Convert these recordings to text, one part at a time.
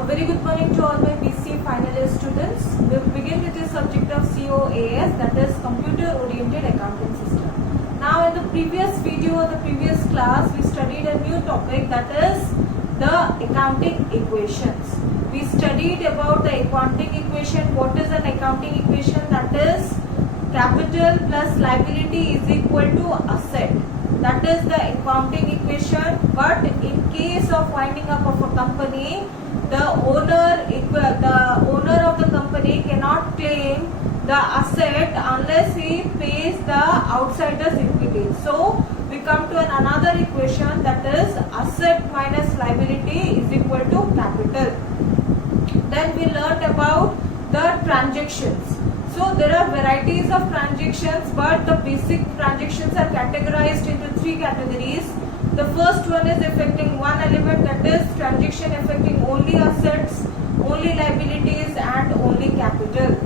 A very good morning to all my BC final year students. We will begin with the subject of COAS, that is Computer Oriented Accounting System. Now in the previous video, the previous class, we studied a new topic, that is the accounting equations. We studied about the accounting equation. What is an accounting equation? That is capital plus liability is equal to asset. That is the accounting equation. But in case of winding up of a company, the owner of the company cannot claim the asset unless he pays the outsiders equity. So we come to another equation, that is asset minus liability is equal to capital. Then we learned about the transactions. So there are varieties of transactions, but the basic transactions are categorized into three categories. The first one is affecting one element, that is transaction affecting only assets, only liabilities and only capital.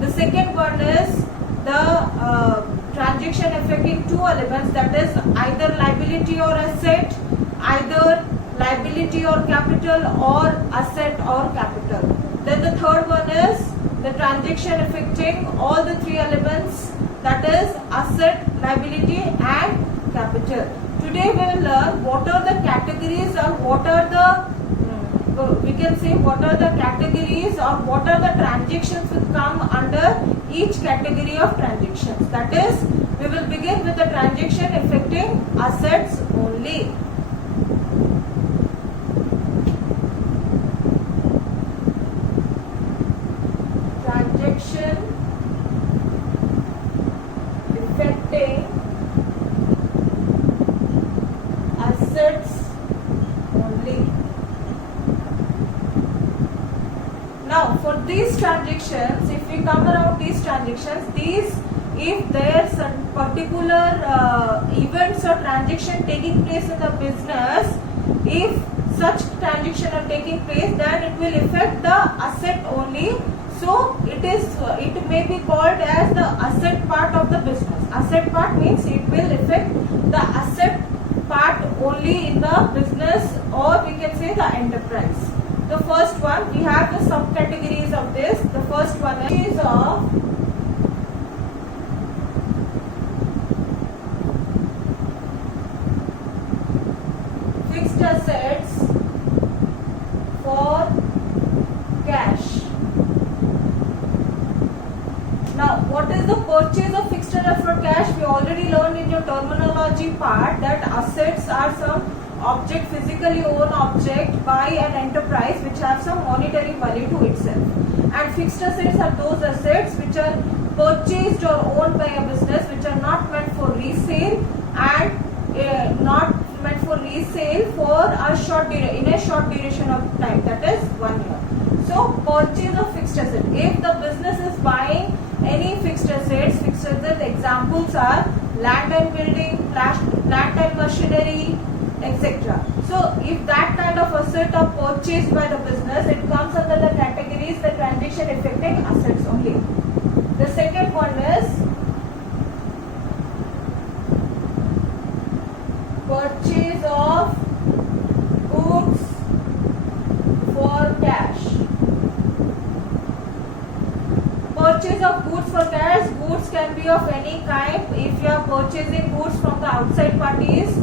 The second one is the transaction affecting two elements, that is either liability or asset, either liability or capital, or asset or capital. Then the third one is the transaction affecting all the three elements, that is asset, liability and capital. Today we will learn what are the categories or what are the categories or what are the transactions which come under each category of transactions. That is, we will begin with the transaction affecting assets only. Transaction affecting assets only. Now for these transactions, if we come around these transactions, if there are some particular events or transaction taking place in the business, if such transaction are taking place, then it will affect the asset only. So it may be called as the asset part of the business. Asset part means it will affect the asset part only in the business, or we can say the enterprise. The first one, we have the subcategories of this. The first one is of fixed assets for cash. Now, what is the purchase of fixed asset for cash? We already learned in your terminology part that assets are some object, physically owned object by an enterprise which have some monetary value to itself. And fixed assets are those assets which are purchased or owned by a business, which are not meant for resale and not meant for resale for a short duration of time, that is 1 year. So, purchase of fixed asset. If the business is buying any fixed assets examples are land and building, plant and machinery, etc. So if that kind of asset are purchased by the business, it comes under the categories the transaction affecting assets only. The second one is purchase of goods for cash. Purchase of goods for cash. Goods can be of any kind. If you are purchasing goods from the outside parties,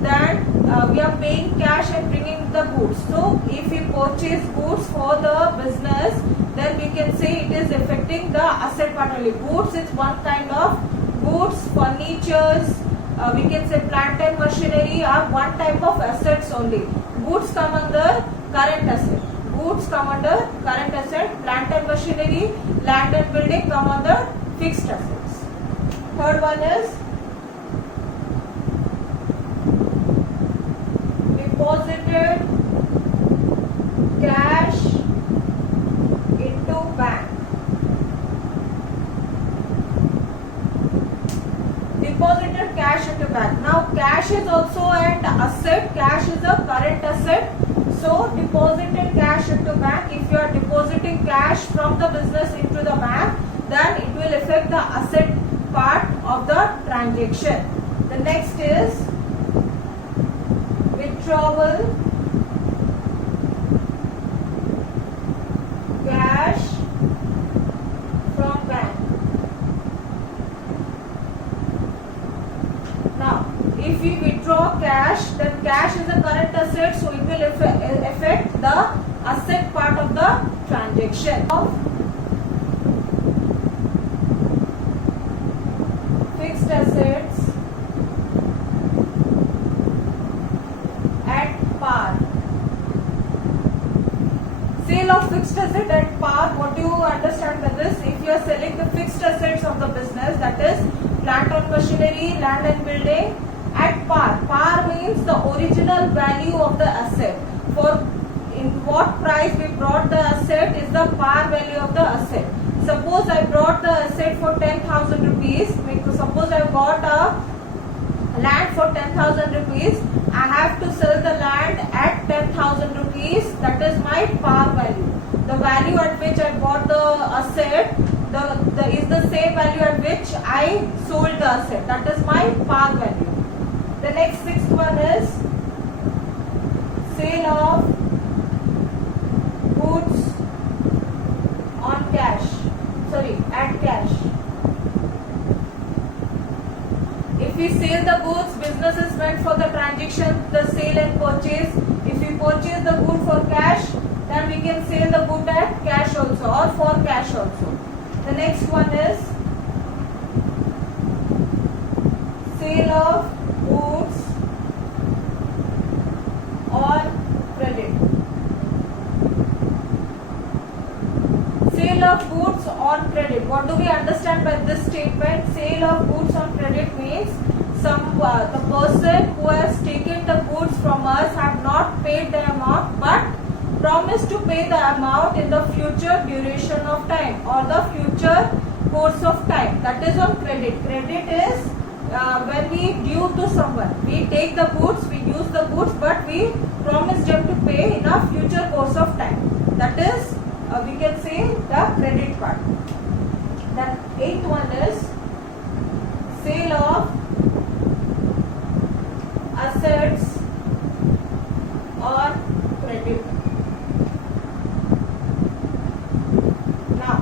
then we are paying cash and bringing the goods. So if we purchase goods for the business, then we can say it is affecting the asset part only. Goods is one kind of goods, furnitures, we can say plant and machinery are one type of assets only. Goods come under current asset. Goods come under current asset. Plant and machinery, land and building come under fixed assets. Third one is deposited cash into bank. Deposited cash into bank. Now cash is also an asset. Cash is a current asset. So deposited cash into bank. If you are depositing cash from the business into the bank, then it will affect the asset part of the transaction. The next is withdrawal asset, so it will affect the asset part of the transaction. Fixed assets at par. Sale of fixed asset at par. What do you understand by this? If you are selling the fixed assets of the business, that is plant and machinery, land and building, at par. Par means the original value of the asset. For in what price we brought the asset is the par value of the asset. Suppose I brought the asset for 10,000 rupees. Suppose I bought a land for 10,000 rupees. I have to sell the land at 10,000 rupees. That is my par value. The value at which I bought the asset is the same value at which I sold the asset. That is my par value. The next sixth one is sale of goods on cash. Sorry, at cash. If we sell the goods, business is meant for the transaction, the sale and purchase. If we purchase the good for cash, then we can sell the good at cash also or for cash also. The next one is sale of goods on credit. Sale of goods on credit. What do we understand by this statement? Sale of goods on credit means the person who has taken the goods from us have not paid the amount but promised to pay the amount in the future duration of time or the future course of time. That is on credit. Credit is when we due to someone. We take the goods, we use the goods, but we promise them to pay in a future course of time. That is, we can say the credit part. The eighth one is sale of assets on credit. Now,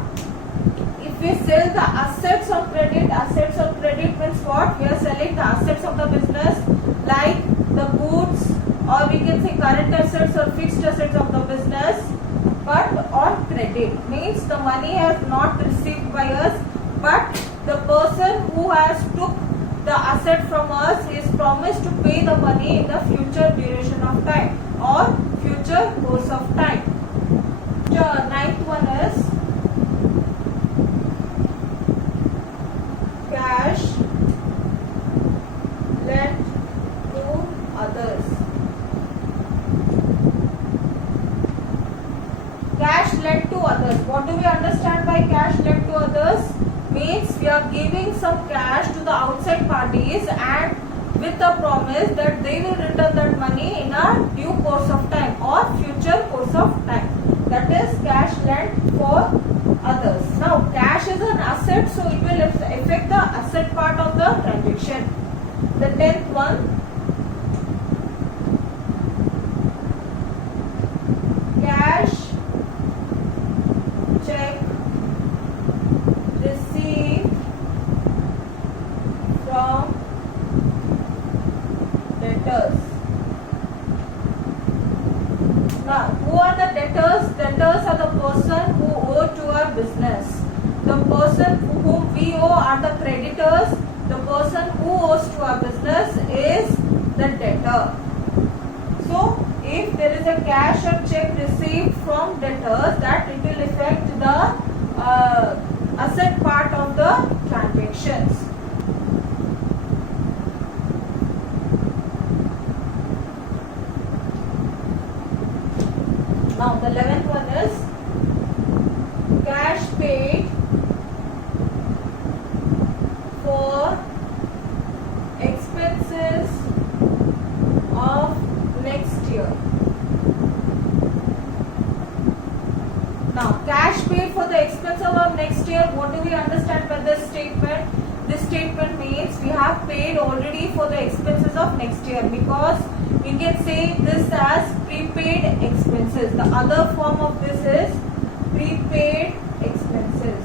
if we sell the assets on credit means what? We are selling the assets of the business like the goods or we can say current assets or fixed assets of the business, but on credit means the money has not received by us, but the person who has took the asset from us is promised to pay the money in the future duration of time or future course of time. The ninth one is cash lent to others. Cash lent to others. What do we understand by cash lent to others? Means we are giving some cash to the outside parties and with the promise that they will return that money in a due course of time or future course of time. That is cash lent for others. Now cash is an asset, so it will affect the asset part of the transaction. The 10th one, cash check received from debtors. Now, who are the debtors? Debtors are the person who owe to our business. The person whom we owe are the creditors. The person who owes to our business is the debtor. So, if there is a cash or check received from debtors, that it will affect the asset part of the transactions. Now the 11th one is cash paid for expenses of next year. Now cash paid for the expenses of next year. What do we understand by this statement? This statement means we have paid already for the expenses of next year, because we can say this as prepaid expenses. The other form of this is prepaid expenses.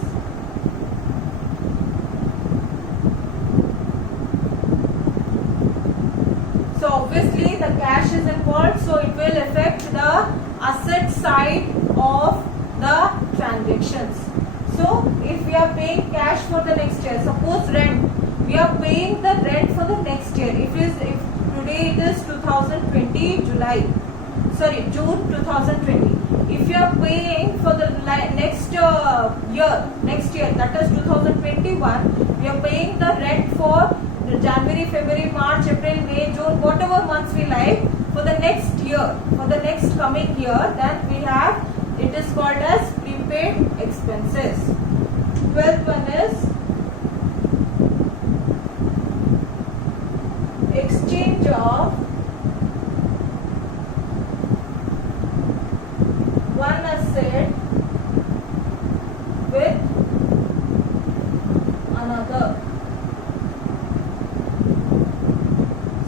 So obviously the cash is important. default, so it will affect the asset side of the transactions. So if we are paying cash for the next year, suppose rent, we are paying the rent for the next year. If today it is 2020 June 2020. If you are paying for the next year, that is 2021, we are paying the rent for the January, February, March, April, May, June, whatever months we like for the next year, for the next coming year, then we have, it is called as prepaid expenses. 12th one is exchange of one asset with another.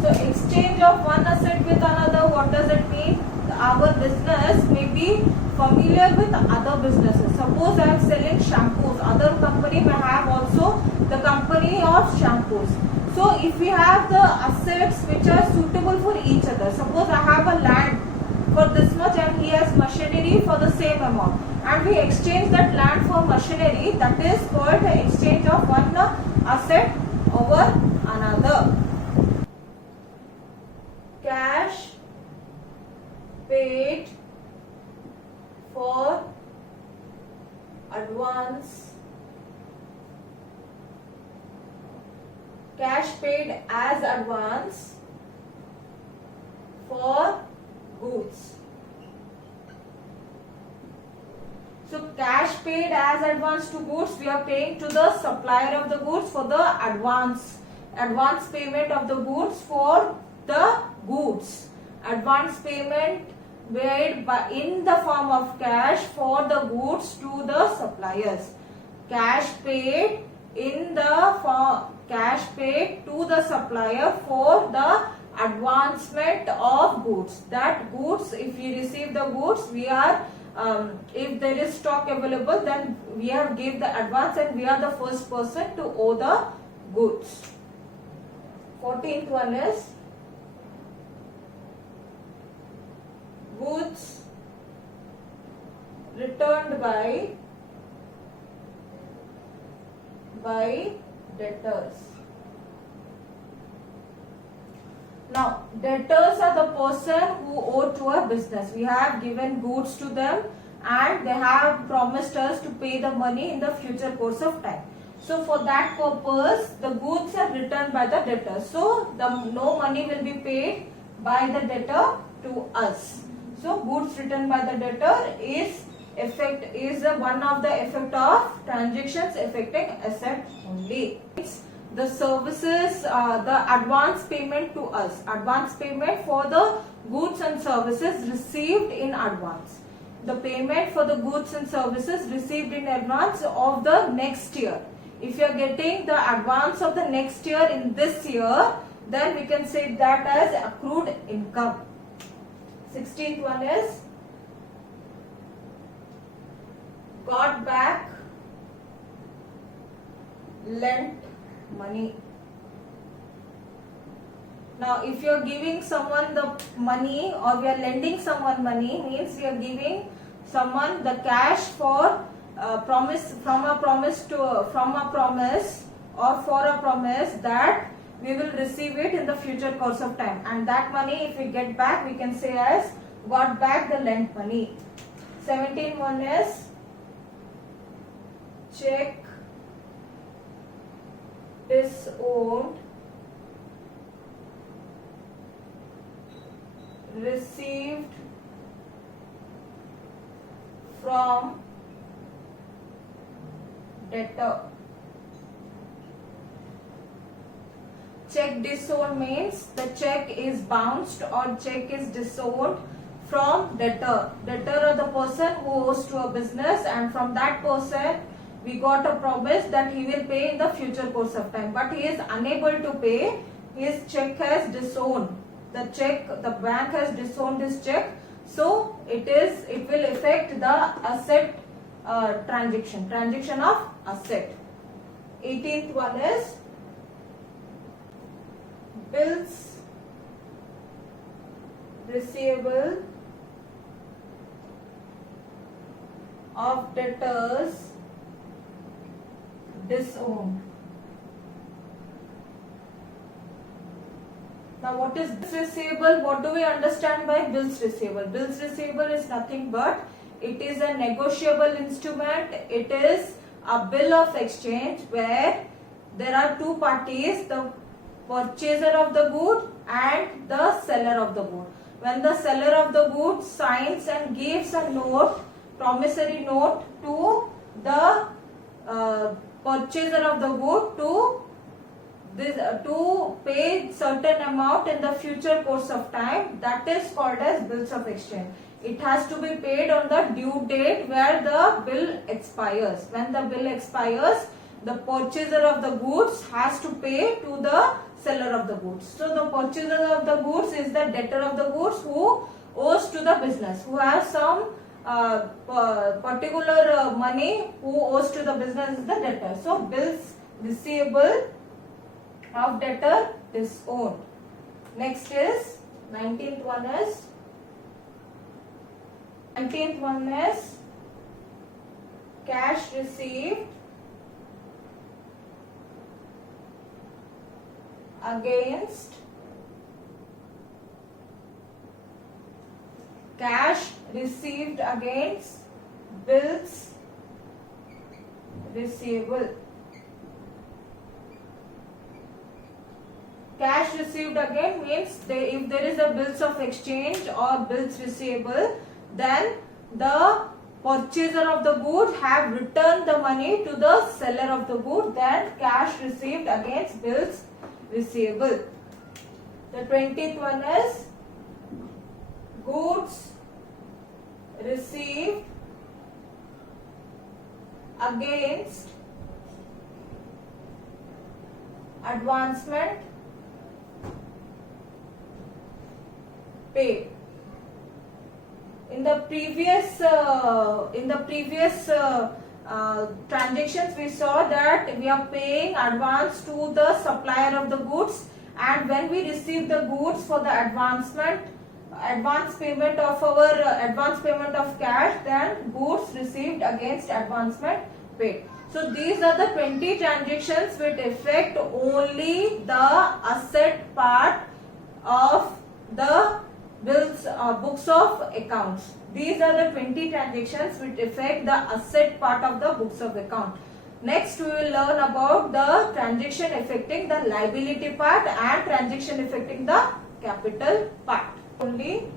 So exchange of one asset with another, what does it mean? Our business may be familiar with other businesses. Suppose I am selling shampoos, other company may have also the company of shampoos. So if we have the assets which are suitable for each other, suppose I have a land for this much and he has machinery for the same amount, and we exchange that land for machinery, that is called the exchange of one asset over another. Cash paid for advance, cash paid as advance for goods. So cash paid as advance to goods, we are paying to the supplier of the goods for the advance payment of the goods for the goods. Advance payment made in the form of cash for the goods to the suppliers. Cash paid in the form, cash paid to the supplier for the advancement of goods. That goods, if we receive the goods, we are if there is stock available, then we have give the advance and we are the first person to owe the goods. 14th one is goods returned by debtors. Now, debtors are the person who owe to a business. We have given goods to them and they have promised us to pay the money in the future course of time. So, for that purpose, the goods are returned by the debtor. So, no money will be paid by the debtor to us. So, goods returned by the debtor is one of the effect of transactions affecting asset only. The services, the advance payment to us, advance payment for the goods and services received in advance. The payment for the goods and services received in advance of the next year. If you are getting the advance of the next year in this year, then we can say that as accrued income. 16th one is got back lent money. Now, if you are giving someone the money or we are lending someone money, means we are giving someone the cash for promise or for a promise that we will receive it in the future course of time, and that money if we get back, we can say as got back the lent money. 17th one is check disowned received from debtor. Check disowned means the check is bounced or check is disowned from debtor. Debtor are the person who owes to a business, and from that person we got a promise that he will pay in the future course of time, but he is unable to pay. His check has disowned. The bank has disowned his check, so it will affect the asset transaction of asset. 18th one is bills receivable of debtors disowned. Now what is bills receivable? What do we understand by bills receivable? Bills receivable is nothing but it is a negotiable instrument. It is a bill of exchange where there are two parties, the purchaser of the good and the seller of the good. When the seller of the good signs and gives a note, promissory note to the purchaser of the good to pay certain amount in the future course of time, that is called as bills of exchange. It has to be paid on the due date where the bill expires. When the bill expires, the purchaser of the goods has to pay to the seller of the goods. So the purchaser of the goods is the debtor of the goods who owes to the business, who has some particular money who owes to the business is the debtor. So bills receivable of debtor disowned. Next is 19th one is cash received against bills receivable. Cash received again means if there is a bills of exchange or bills receivable, then the purchaser of the good have returned the money to the seller of the good, then cash received against bills receivable. The 20th one is goods received against advancement paid. In the previous transactions we saw that we are paying advance to the supplier of the goods, and when we receive the goods for the advance payment of cash, then goods received against advancement paid. So these are the 20 transactions which affect only the asset part of the bills books of accounts. These are the 20 transactions which affect the asset part of the books of account. Next we will learn about the transaction affecting the liability part and transaction affecting the capital part. Only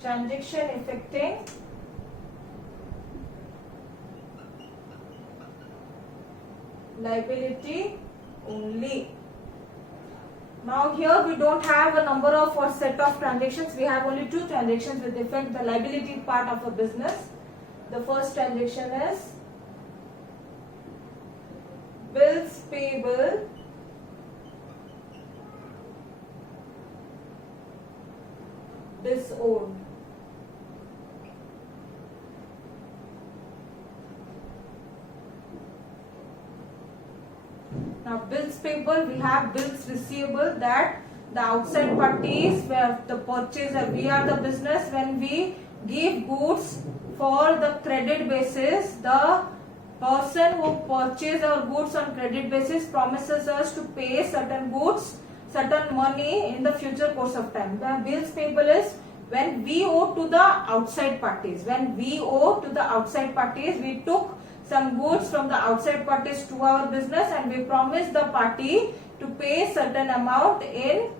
transaction affecting liability only. Now here we don't have a number of or set of transactions. We have only two transactions which affect the liability part of a business. The first transaction is bills payable disowned. Now bills payable, we have bills receivable, that the outside parties where the purchaser, we are the business, when we give goods for the credit basis, the person who purchases our goods on credit basis promises us to pay certain goods, certain money in the future course of time. The bills payable is when we owe to the outside parties. When we owe to the outside parties, we took some goods from the outside parties to our business and we promise the party to pay certain amount in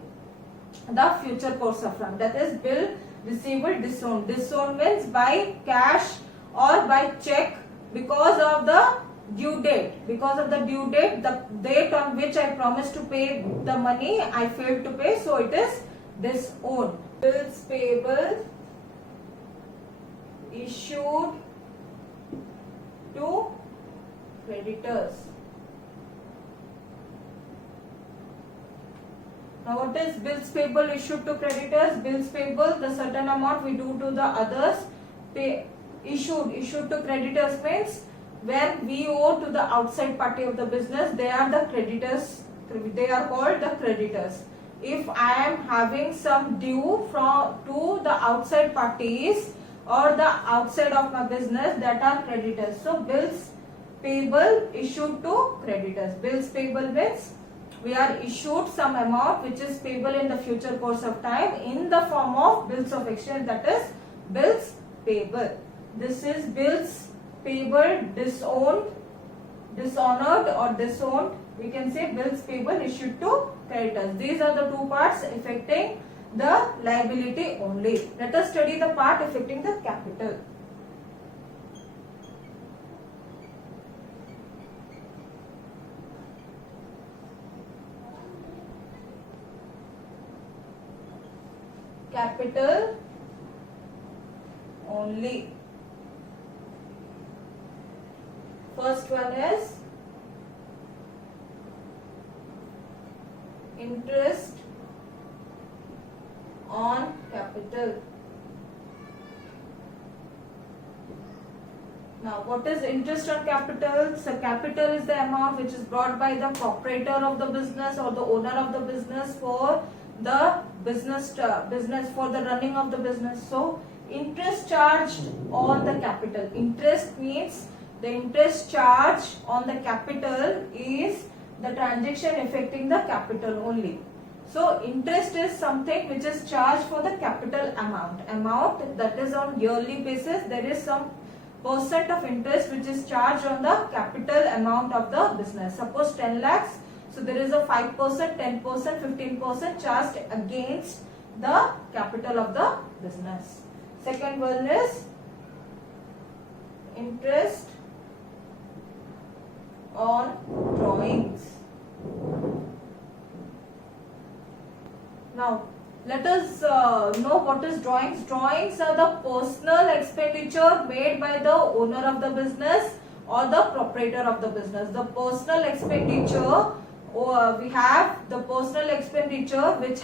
the future course of time. That is bill receivable disowned. Disowned means by cash or by check because of the due date. Because of the due date, the date on which I promised to pay the money, I failed to pay, so it is disowned. Bills payable issued to creditors. Now what is bills payable issued to creditors? Bills payable, the certain amount we do to the others. Issued to creditors means when we owe to the outside party of the business, they are the creditors. They are called the creditors. If I am having some due to the outside parties or the outside of my business, that are creditors. So bills payable issued to creditors. Bills payable means we are issued some amount which is payable in the future course of time in the form of bills of exchange, that is bills payable. This is bills payable dishonored or disowned. We can say bills payable issued to creditors. These are the two parts affecting the liability only. Let us study the part affecting the capital. Capital only. First one is interest on capital. Now, what is interest on capital? So, capital is the amount which is brought by the proprietor of the business or the owner of the business for the business for the running of the business. So, interest charged on the capital. Interest means the interest charged on the capital is the transaction affecting the capital only. So, interest is something which is charged for the capital amount that is on yearly basis. There is some percent of interest which is charged on the capital amount of the business. Suppose 10 lakhs. So, there is a 5%, 10%, 15% charged against the capital of the business. Second one is interest on drawings. Now, let us know what is drawings. Drawings are the personal expenditure made by the owner of the business or the proprietor of the business. The personal expenditure, we have the personal expenditure which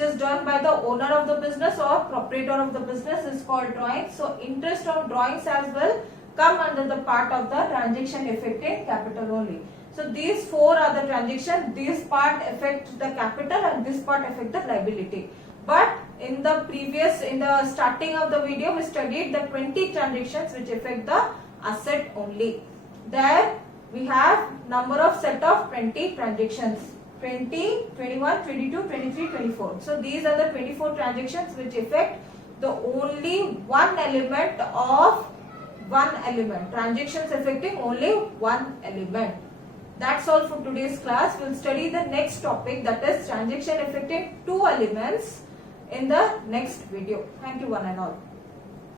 is done by the owner of the business or proprietor of the business is called drawings. So, interest on drawings as well come under the part of the transaction affecting capital only. So, these four are the transactions. This part affects the capital and this part affects the liability. But in the starting of the video, we studied the 20 transactions which affect the asset only. There we have number of set of 20 transactions. 20, 21, 22, 23, 24. So, these are the 24 transactions which affect the only one element of one element. Transactions affecting only one element. That's all for today's class. We'll study the next topic, that is transaction affecting two elements, in the next video. Thank you one and all.